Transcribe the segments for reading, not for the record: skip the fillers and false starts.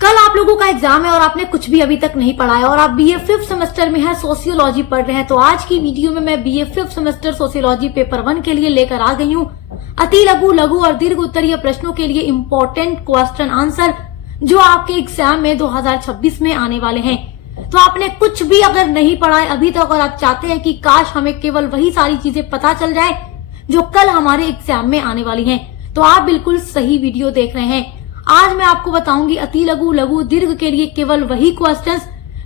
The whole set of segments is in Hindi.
कल आप लोगों का एग्जाम है और आपने कुछ भी अभी तक नहीं पढ़ा है और आप बीए 5th सेमेस्टर में है, सोशियोलॉजी पढ़ रहे हैं। तो आज की वीडियो में मैं BA 5th semester sociology paper 1 के लिए लेकर आ गई हूँ अति लघु, लघु और दीर्घ उत्तरीय प्रश्नों के लिए इम्पोर्टेंट क्वेश्चन आंसर जो आपके एग्जाम में 2026 में आने वाले हैं। तो आपने कुछ भी अगर नहीं पढ़ा है अभी तक और आप चाहते हैं कि काश हमें केवल वही सारी चीजें पता चल जाए जो कल हमारे एग्जाम में आने वाली हैं, तो आप बिल्कुल सही वीडियो देख रहे हैं। आज मैं आपको बताऊंगी अति लघु, लघु दीर्घ के लिए केवल वही क्वेश्चंस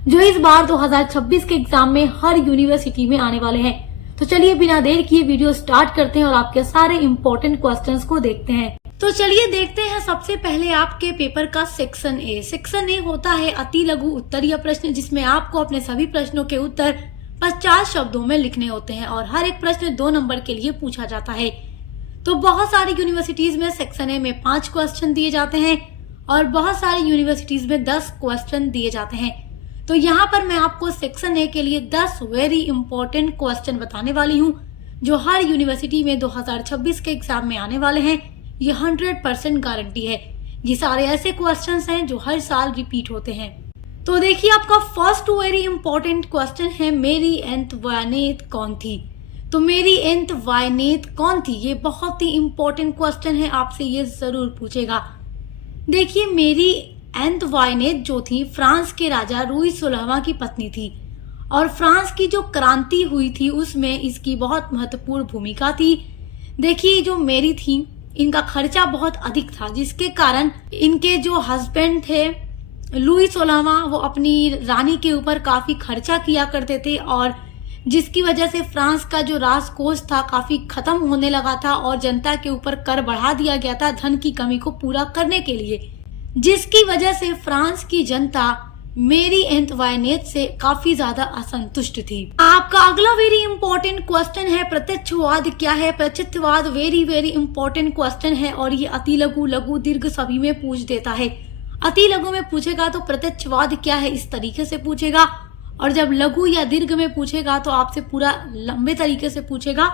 जो इस बार 2026 के एग्जाम में हर यूनिवर्सिटी में आने वाले हैं। तो चलिए बिना देर किए वीडियो स्टार्ट करते हैं और आपके सारे इंपॉर्टेंट क्वेश्चंस को देखते हैं। तो चलिए देखते हैं सबसे पहले आपके पेपर का सेक्शन ए। सेक्शन ए होता है अति लघु उत्तरीय प्रश्न, जिसमें आपको अपने सभी प्रश्नों के उत्तर 50 शब्दों में लिखने होते हैं और हर एक प्रश्न 2 नंबर के लिए पूछा जाता है। तो बहुत सारी यूनिवर्सिटीज में सेक्शन ए में 5 क्वेश्चन दिए जाते हैं और बहुत सारी यूनिवर्सिटीज में 10 क्वेश्चन दिए जाते हैं। तो यहाँ पर मैं आपको सेक्शन ए के लिए 10 वेरी इंपॉर्टेंट क्वेश्चन बताने वाली हूँ जो हर यूनिवर्सिटी में 2026 के एग्जाम में आने वाले हैं। ये 100% गारंटी है। ये सारे ऐसे क्वेश्चंस हैं जो हर साल रिपीट होते हैं। तो देखिए आपका फर्स्ट वेरी इंपॉर्टेंट क्वेश्चन है, मेरी एंटवानेट कौन थी? तो मेरी एंटवानेट कौन थी? ये बहुत ही इंपॉर्टेंट क्वेश्चन है, आपसे ये जरूर पूछेगा। देखिए मेरी एंटवानेट जो थी फ्रांस के राजा लुई 16वां की पत्नी थी और फ्रांस की जो क्रांति हुई थी उसमें इसकी बहुत महत्वपूर्ण भूमिका थी। देखिए जो मेरी थी इनका खर्चा बहुत अधिक था, जिसके कारण इनके जो हस्बैंड थे लुई 16वां वो अपनी रानी के ऊपर काफी खर्चा किया करते थे और जिसकी वजह से फ्रांस का जो राजकोष था काफी खत्म होने लगा था और जनता के ऊपर कर बढ़ा दिया गया था धन की कमी को पूरा करने के लिए, जिसकी वजह से फ्रांस की जनता मेरी एंटवानेट से काफी ज्यादा असंतुष्ट थी। आपका अगला वेरी इंपॉर्टेंट क्वेश्चन है प्रत्यक्षवाद क्या है? प्रत्यक्षवाद वेरी वेरी इंपॉर्टेंट क्वेश्चन है और ये अति लघु, लघु दीर्घ सभी में पूछ देता है। अति लघु में पूछेगा तो प्रत्यक्षवाद क्या है इस तरीके से पूछेगा और जब लघु या दीर्घ में पूछेगा तो आपसे पूरा लंबे तरीके से पूछेगा।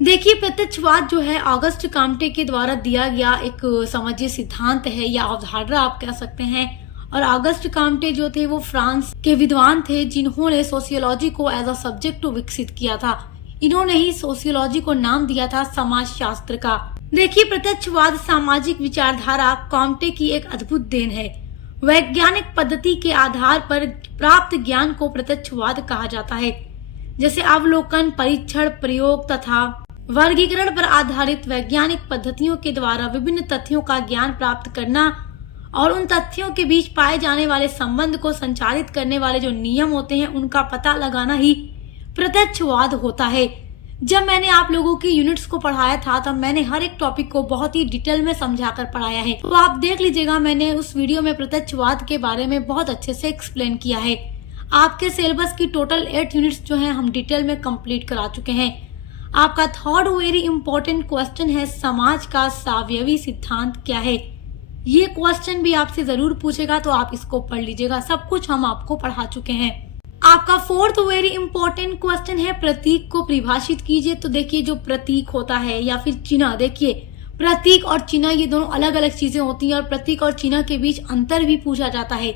देखिए प्रत्यक्षवाद जो है ऑगस्ट काम्टे के द्वारा दिया गया एक समझिए सिद्धांत है या अवधारणा आप कह सकते हैं। और ऑगस्ट काम्टे जो थे वो फ्रांस के विद्वान थे जिन्होंने सोशियोलॉजी को एज अ सब्जेक्ट विकसित किया था। इन्होंने ही सोशियोलॉजी को नाम दिया था समाजशास्त्र का। देखिए प्रत्यक्षवाद सामाजिक विचारधारा काम्टे की एक अद्भुत देन है। वैज्ञानिक पद्धति के आधार पर प्राप्त ज्ञान को प्रत्यक्षवाद कहा जाता है। जैसे अवलोकन, परीक्षण, प्रयोग तथा वर्गीकरण पर आधारित वैज्ञानिक पद्धतियों के द्वारा विभिन्न तथ्यों का ज्ञान प्राप्त करना और उन तथ्यों के बीच पाए जाने वाले संबंध को संचालित करने वाले जो नियम होते हैं उनका पता लगाना ही प्रत्यक्षवाद होता है। जब मैंने आप लोगों की यूनिट्स को पढ़ाया था तब मैंने हर एक टॉपिक को बहुत ही डिटेल में समझाकर पढ़ाया है, तो आप देख लीजिएगा मैंने उस वीडियो में प्रत्यक्षवाद के बारे में बहुत अच्छे से एक्सप्लेन किया है। आपके सिलेबस की टोटल 8 यूनिट्स जो हैं हम डिटेल में कंप्लीट करा चुके हैं। आपका थर्ड वेरी इंपॉर्टेंट क्वेश्चन है समाज का सावयवी सिद्धांत क्या है? ये क्वेश्चन भी आपसे जरूर पूछेगा, तो आप इसको पढ़ लीजिएगा। सब कुछ हम आपको पढ़ा चुके हैं। आपका फोर्थ वेरी इंपॉर्टेंट क्वेश्चन है प्रतीक को परिभाषित कीजिए। तो देखिए जो प्रतीक होता है या फिर चिन्ह, देखिए प्रतीक और चिन्ह ये दोनों अलग अलग चीजें होती हैं और प्रतीक और चिन्ह के बीच अंतर भी पूछा जाता है।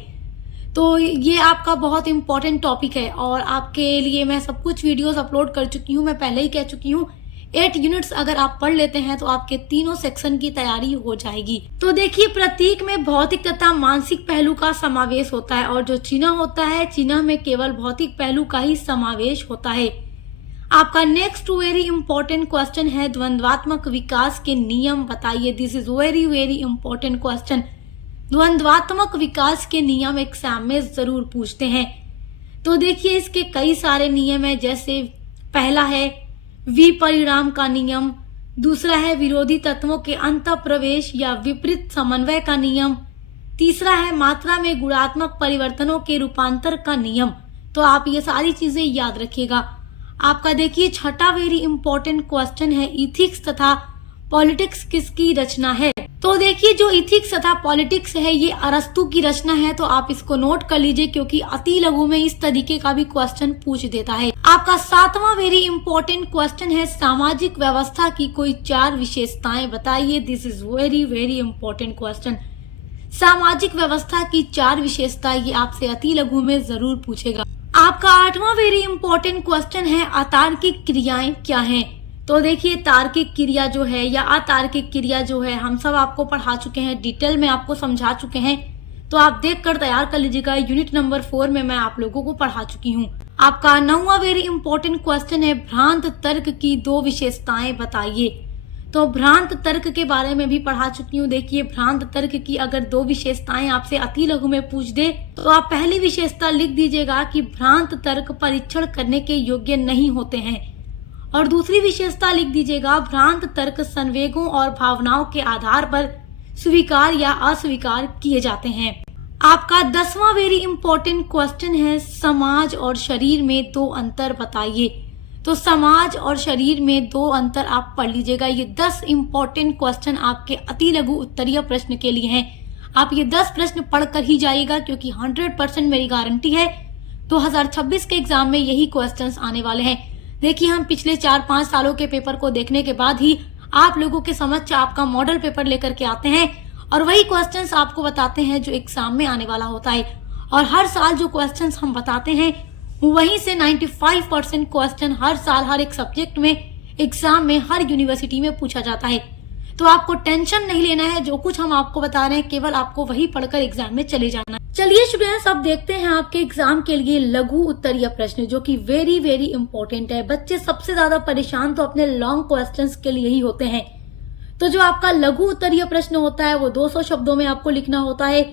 तो ये आपका बहुत इंपॉर्टेंट टॉपिक है और आपके लिए मैं सब कुछ वीडियोस अपलोड कर चुकी हूँ। मैं पहले ही कह चुकी हूँ 8 यूनिट्स अगर आप पढ़ लेते हैं तो आपके तीनों सेक्शन की तैयारी हो जाएगी। तो देखिए प्रतीक में भौतिक तथा मानसिक पहलू का समावेश होता है और जो चिन्ह होता है चिन्ह में केवल भौतिक पहलू का ही समावेश होता है। आपका नेक्स्ट वेरी इंपॉर्टेंट क्वेश्चन है द्वंद्वात्मक विकास के नियम बताइए। This is very very important question. द्वंद्वात्मक विकास के नियम एग्जाम में जरूर पूछते हैं। तो देखिए इसके कई सारे नियम है, जैसे पहला है विपरिणाम का नियम, दूसरा है विरोधी तत्वों के अंतः प्रवेश या विपरीत समन्वय का नियम, तीसरा है मात्रा में गुणात्मक परिवर्तनों के रूपांतर का नियम। तो आप ये सारी चीजें याद रखिएगा। आपका देखिए छठा वेरी इंपॉर्टेंट क्वेश्चन है इथिक्स तथा पॉलिटिक्स किसकी रचना है? तो देखिए जो इथिक्स तथा पॉलिटिक्स है ये अरस्तु की रचना है, तो आप इसको नोट कर लीजिए क्योंकि अति लघु में इस तरीके का भी क्वेश्चन पूछ देता है। आपका 7वां वेरी इंपॉर्टेंट क्वेश्चन है सामाजिक व्यवस्था की कोई 4 विशेषताएं बताइए। This is very very important question. सामाजिक व्यवस्था की 4 विशेषता, ये आपसे अति लघु में जरूर पूछेगा। आपका 8वां वेरी इंपॉर्टेंट क्वेश्चन है अतार्किक क्रियाएं क्या हैं। तो देखिए, तार्किक क्रिया जो है या अतार्किक क्रिया जो है, हम सब आपको पढ़ा चुके हैं, डिटेल में आपको समझा चुके हैं, तो आप देख कर तैयार कर लीजिएगा। यूनिट नंबर 4 में मैं आप लोगों को पढ़ा चुकी हूँ। आपका 9वां वेरी इंपॉर्टेंट क्वेश्चन है भ्रांत तर्क की 2 विशेषताएं बताइए। तो भ्रांत तर्क के बारे में भी पढ़ा चुकी हूँ। देखिए, भ्रांत तर्क की अगर 2 विशेषताएं आपसे अति लघु में पूछ दे तो आप पहली विशेषता लिख दीजिएगा कि भ्रांत तर्क परीक्षण करने के योग्य नहीं होते हैं, और दूसरी विशेषता लिख दीजिएगा भ्रांत तर्क संवेगों और भावनाओं के आधार पर स्वीकार या अस्वीकार किए जाते हैं। आपका 10वां वेरी इंपॉर्टेंट क्वेश्चन है समाज और शरीर में 2 अंतर बताइए। तो समाज और शरीर में 2 अंतर आप पढ़ लीजिएगा। ये 10 इंपॉर्टेंट क्वेश्चन आपके अति लघु उत्तरीय प्रश्न के लिए हैं। आप ये 10 प्रश्न पढ़ कर ही जाइएगा, क्योंकि 100% मेरी गारंटी है 2026 के एग्जाम में यही क्वेश्चंस आने वाले हैं। देखिए, हम पिछले 4-5 सालों के पेपर को देखने के बाद ही आप लोगों के समक्ष आपका मॉडल पेपर लेकर के आते हैं, और वही क्वेश्चंस आपको बताते हैं जो एग्जाम में आने वाला होता है। और हर साल जो क्वेश्चंस हम बताते हैं वहीं से 95% क्वेश्चन हर साल हर एक सब्जेक्ट में एग्जाम में हर यूनिवर्सिटी में पूछा जाता है। तो आपको टेंशन नहीं लेना है, जो कुछ हम आपको बता रहे हैं केवल आपको वही पढ़कर एग्जाम में चले जाना है। चलिए स्टूडेंट्स, अब देखते हैं आपके एग्जाम के लिए लघु उत्तरीय प्रश्न, जो कि वेरी वेरी इंपॉर्टेंट है। बच्चे सबसे ज्यादा परेशान तो अपने लॉन्ग क्वेश्चंस के लिए ही होते हैं। तो जो आपका लघु उत्तरीय प्रश्न होता है वो 200 शब्दों में आपको लिखना होता है,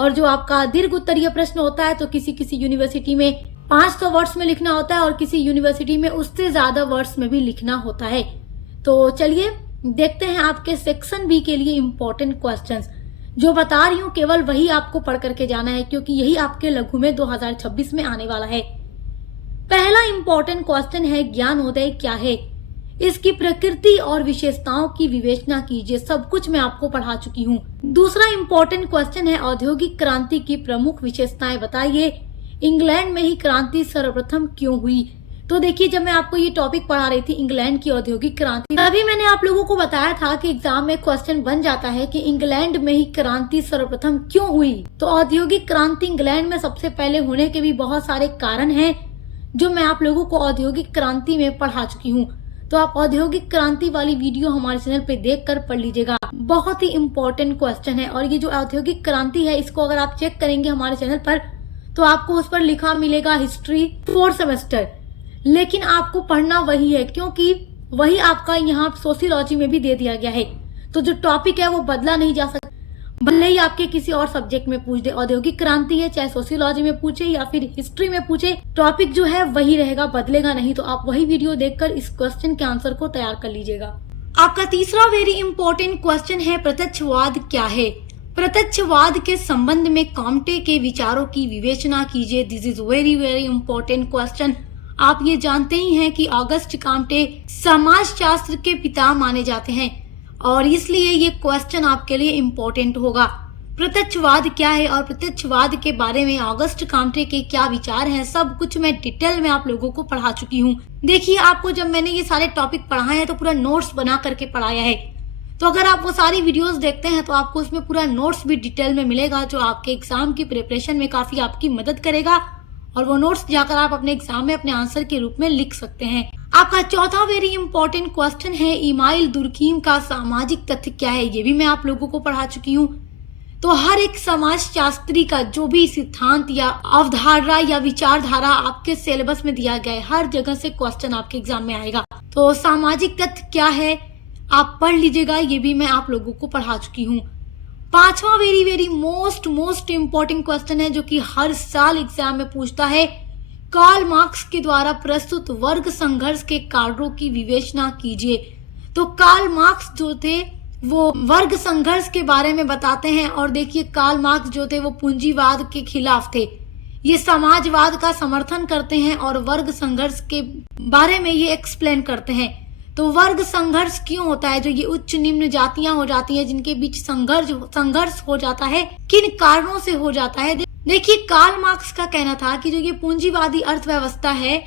और जो आपका दीर्घ उत्तरीय प्रश्न होता है तो किसी किसी यूनिवर्सिटी में 500 वर्ड्स में लिखना होता है, और किसी यूनिवर्सिटी में उससे ज्यादा वर्ड्स में भी लिखना होता है। तो चलिए देखते हैं आपके सेक्शन बी के लिए इंपॉर्टेंट क्वेश्चंस। जो बता रही हूँ केवल वही आपको पढ़ करके जाना है, क्योंकि यही आपके लघु में 2026 में आने वाला है। पहला इंपॉर्टेंट क्वेश्चन है ज्ञानोदय क्या है। इसकी प्रकृति और विशेषताओं की विवेचना कीजिए। सब कुछ मैं आपको पढ़ा चुकी हूँ। दूसरा इंपॉर्टेंट क्वेश्चन है औद्योगिक क्रांति की प्रमुख विशेषताएं बताइए। इंग्लैंड में ही क्रांति सर्वप्रथम क्यों हुई। तो देखिए, जब मैं आपको ये टॉपिक पढ़ा रही थी इंग्लैंड की औद्योगिक क्रांति, तभी मैंने आप लोगों को बताया था कि एग्जाम में क्वेश्चन बन जाता है कि इंग्लैंड में ही क्रांति सर्वप्रथम क्यों हुई। तो औद्योगिक क्रांति इंग्लैंड में सबसे पहले होने के भी बहुत सारे कारण हैं, जो मैं आप लोगों को औद्योगिक क्रांति में पढ़ा चुकी हूँ। तो आप औद्योगिक क्रांति वाली वीडियो हमारे चैनल पे देख कर पढ़ लीजिएगा। बहुत ही इंपॉर्टेंट क्वेश्चन है, और ये जो औद्योगिक क्रांति है इसको अगर आप चेक करेंगे हमारे चैनल पर तो आपको उस पर लिखा मिलेगा हिस्ट्री 4 सेमेस्टर, लेकिन आपको पढ़ना वही है, क्योंकि वही आपका यहाँ सोशियोलॉजी में भी दे दिया गया है। तो जो टॉपिक है वो बदला नहीं जा सकता, भले ही आपके किसी और सब्जेक्ट में पूछ दे। औद्योगिक क्रांति है, चाहे सोशियोलॉजी में पूछे या फिर हिस्ट्री में पूछे, टॉपिक जो है वही रहेगा, बदलेगा नहीं। तो आप वही वीडियो देखकर इस क्वेश्चन के आंसर को तैयार कर लीजिएगा। आपका तीसरा वेरी इंपॉर्टेंट क्वेश्चन है प्रत्यक्षवाद क्या है। प्रत्यक्षवाद के संबंध में काम्टे के विचारों की विवेचना कीजिए। This is very very important question. आप ये जानते ही हैं कि ऑगस्ट काम्टे समाजशास्त्र के पिता माने जाते हैं, और इसलिए ये क्वेश्चन आपके लिए इम्पोर्टेंट होगा। प्रत्यक्षवाद क्या है और प्रत्यक्षवाद के बारे में ऑगस्ट काम्टे के क्या विचार हैं, सब कुछ मैं डिटेल में आप लोगों को पढ़ा चुकी हूँ। देखिए, आपको जब मैंने ये सारे टॉपिक पढ़ाए हैं तो पूरा नोट्स बना करके पढ़ाया है। तो अगर आप वो सारी वीडियोस देखते हैं तो आपको उसमें पूरा नोट्स भी डिटेल में मिलेगा, जो आपके एग्जाम की प्रिपरेशन में काफी आपकी मदद करेगा, और वो नोट्स जाकर आप अपने एग्जाम में अपने आंसर के रूप में लिख सकते हैं। आपका चौथा वेरी इंपॉर्टेंट क्वेश्चन है इमाइल दुर्कीम का सामाजिक तथ्य क्या है। ये भी मैं आप लोगों को पढ़ा चुकी हूँ। तो हर एक समाजशास्त्री का जो भी सिद्धांत या अवधारणा या विचारधारा आपके सिलेबस में दिया गया है, हर जगह से क्वेश्चन आपके एग्जाम में आएगा। तो सामाजिक तथ्य क्या है आप पढ़ लीजिएगा, ये भी मैं आप लोगों को पढ़ा चुकी हूँ। पांचवा very very most important question है, जो कि हर साल एग्जाम में पूछता है। कार्ल मार्क्स के द्वारा प्रस्तुत वर्ग संघर्ष के कारणों की विवेचना कीजिए। तो कार्ल मार्क्स जो थे वो वर्ग संघर्ष के बारे में बताते हैं, और देखिए कार्ल मार्क्स जो थे वो पूंजीवाद के खिलाफ थे, ये समाजवाद का समर्थन करते हैं और वर्ग संघर्ष के बारे में ये एक्सप्लेन करते हैं। तो वर्ग संघर्ष क्यों होता है, जो ये उच्च निम्न जातियां हो जाती है जिनके बीच संघर्ष हो जाता है, किन कारणों से हो जाता है। देखिए कार्ल मार्क्स का कहना था कि जो ये पूंजीवादी अर्थव्यवस्था है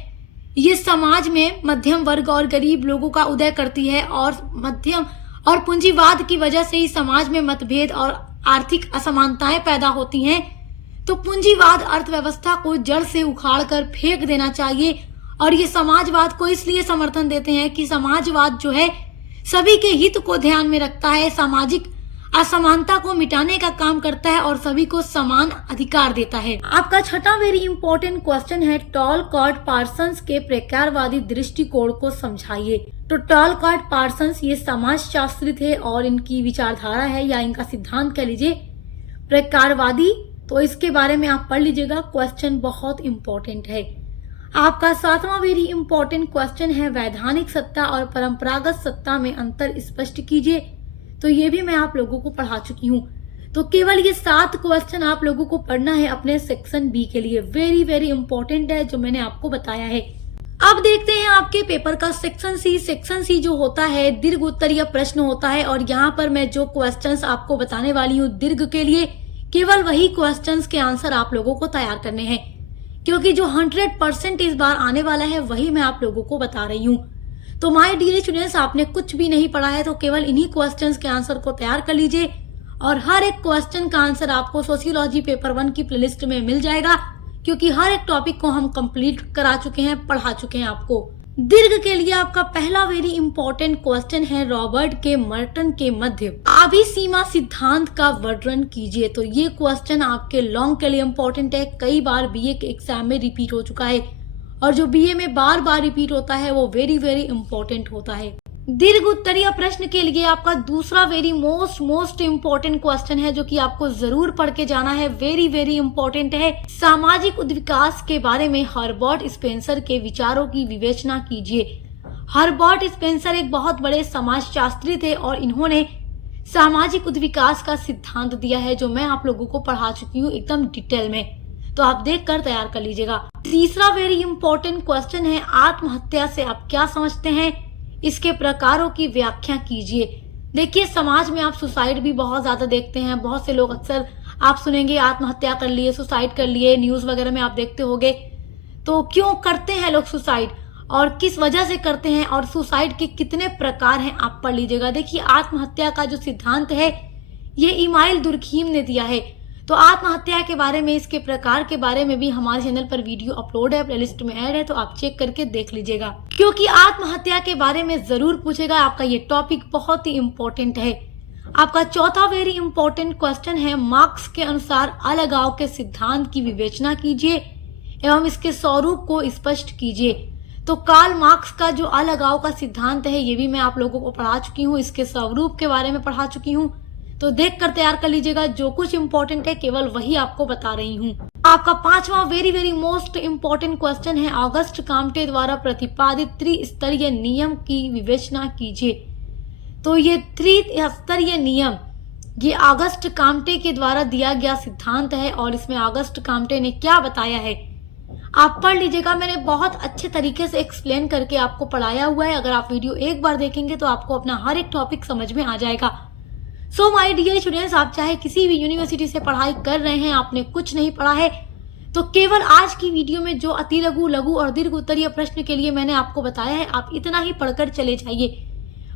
ये समाज में मध्यम वर्ग और गरीब लोगों का उदय करती है, और मध्यम और पूंजीवाद की वजह से ही समाज में मतभेद और आर्थिक असमानताएं पैदा होती हैं, तो पूंजीवाद अर्थव्यवस्था को जड़ से उखाड़कर फेंक देना चाहिए। और ये समाजवाद को इसलिए समर्थन देते हैं कि समाजवाद जो है सभी के हित को ध्यान में रखता है, सामाजिक असमानता को मिटाने का काम करता है और सभी को समान अधिकार देता है। आपका छठा वेरी इंपॉर्टेंट क्वेश्चन है, टॉलकॉट पार्सन्स के प्रकारवादी दृष्टिकोण को समझाइए। तो टॉलकॉट पार्सन्स ये समाजशास्त्री थे और इनकी विचारधारा है या इनका सिद्धांत कह लीजिए प्रकारवादी। तो इसके बारे में आप पढ़ लीजिएगा, क्वेश्चन बहुत इंपॉर्टेंट है। आपका सातवां वेरी इंपॉर्टेंट क्वेश्चन है, वैधानिक सत्ता और परंपरागत सत्ता में अंतर स्पष्ट कीजिए। तो ये भी मैं आप लोगों को पढ़ा चुकी हूँ। तो केवल ये 7 क्वेश्चन आप लोगों को पढ़ना है अपने सेक्शन बी के लिए, वेरी वेरी इंपॉर्टेंट है जो मैंने आपको बताया है। अब देखते हैं आपके पेपर का सेक्शन सी। सेक्शन सी जो होता है दीर्घ उत्तरीय प्रश्न होता है और यहाँ पर मैं जो क्वेश्चंस आपको बताने वाली हूँ दीर्घ के लिए, केवल वही क्वेश्चंस के आंसर आप लोगों को तैयार करने हैं, क्योंकि जो 100% इस बार आने वाला है वही मैं आप लोगों को बता रही हूँ। तो माय डियर स्टूडेंट्स, आपने कुछ भी नहीं पढ़ा है तो केवल इन्हीं क्वेश्चंस के आंसर को तैयार कर लीजिए और हर एक क्वेश्चन का आंसर आपको सोशियोलॉजी पेपर 1 की प्लेलिस्ट में मिल जाएगा, क्योंकि हर एक टॉपिक को हम कंप्लीट करा चुके हैं, पढ़ा चुके हैं आपको। दीर्घ के लिए आपका पहला वेरी इंपॉर्टेंट क्वेश्चन है, रॉबर्ट के मर्टन के मध्य अभिसीमा सिद्धांत का वर्णन कीजिए। तो ये क्वेश्चन आपके लॉन्ग के लिए इंपॉर्टेंट है, कई बार बीए के एग्जाम में रिपीट हो चुका है और जो बीए में बार बार रिपीट होता है वो वेरी वेरी इंपॉर्टेंट होता है। दीर्घ उत्तरीय प्रश्न के लिए आपका दूसरा वेरी मोस्ट इम्पोर्टेंट क्वेश्चन है जो कि आपको जरूर पढ़ के जाना है, वेरी वेरी इंपॉर्टेंट है। सामाजिक उद्विकास के बारे में हर्बर्ट स्पेंसर के विचारों की विवेचना कीजिए। हर्बर्ट स्पेंसर एक बहुत बड़े समाजशास्त्री थे और इन्होंने सामाजिक उद्विकास का सिद्धांत दिया है जो मैं आप लोगों को पढ़ा चुकी हूँ एकदम डिटेल में, तो आप देख कर तैयार कर लीजिएगा। तीसरा वेरी इंपॉर्टेंट क्वेश्चन है, आत्महत्या से आप क्या समझते हैं, इसके प्रकारों की व्याख्या कीजिए। देखिए समाज में आप सुसाइड भी बहुत ज्यादा देखते हैं, बहुत से लोग अक्सर आप सुनेंगे आत्महत्या कर लिए, सुसाइड कर लिए, न्यूज वगैरह में आप देखते होंगे। तो क्यों करते हैं लोग सुसाइड और किस वजह से करते हैं और सुसाइड के कितने प्रकार हैं आप पढ़ लीजिएगा। देखिए आत्महत्या का जो सिद्धांत है ये इमाइल दुर्खीम ने दिया है। तो आत्महत्या के बारे में, इसके प्रकार के बारे में भी हमारे चैनल पर वीडियो अपलोड है, प्लेलिस्ट में ऐड है, तो आप चेक करके देख लीजिएगा, क्योंकि आत्महत्या के बारे में जरूर पूछेगा। आपका ये टॉपिक बहुत ही इंपॉर्टेंट है। आपका चौथा वेरी इंपॉर्टेंट क्वेश्चन है, मार्क्स के अनुसार अलगाव के सिद्धांत की विवेचना कीजिए एवं इसके स्वरूप को स्पष्ट कीजिए। तो कार्ल मार्क्स का जो अलगाव का सिद्धांत है ये भी मैं आप लोगों को पढ़ा चुकी हूँ, इसके स्वरूप के बारे में पढ़ा चुकी हूँ, तो देख कर तैयार कर लीजिएगा। जो कुछ इंपॉर्टेंट है केवल वही आपको बता रही हूँ। आपका पांचवा very very most important question है, ऑगस्ट काम्टे द्वारा प्रतिपादित त्रिस्तरीय नियम की विवेचना कीजिए। तो ये त्रिस्तरीय नियम ये ऑगस्ट काम्टे के द्वारा दिया गया सिद्धांत है और इसमें ऑगस्ट काम्टे ने क्या बताया है आप पढ़ लीजिएगा। मैंने बहुत अच्छे तरीके से एक्सप्लेन करके आपको पढ़ाया हुआ है, अगर आप वीडियो एक बार देखेंगे तो आपको अपना हर एक टॉपिक समझ में आ जाएगा। सो माय डियर स्टूडेंट्स, आप चाहे किसी भी यूनिवर्सिटी से पढ़ाई कर रहे हैं, आपने कुछ नहीं पढ़ा है, तो केवल आज की वीडियो में जो अति लघु, लघु और दीर्घ उत्तरीय प्रश्न के लिए मैंने आपको बताया है, आप इतना ही पढ़कर चले जाइए।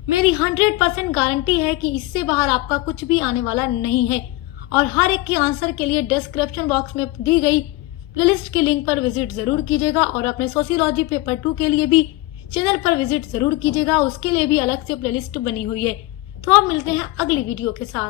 मेरी 100% गारंटी है कि इससे बाहर आपका कुछ भी आने वाला नहीं है। और हर एक के आंसर के लिए डिस्क्रिप्शन बॉक्स में दी गई प्लेलिस्ट के लिंक पर विजिट जरूर कीजिएगा और अपने सोशियोलॉजी पेपर 2 के लिए भी चैनल पर विजिट जरूर कीजिएगा, उसके लिए भी अलग से प्लेलिस्ट बनी हुई है। तो अब मिलते हैं अगली वीडियो के साथ।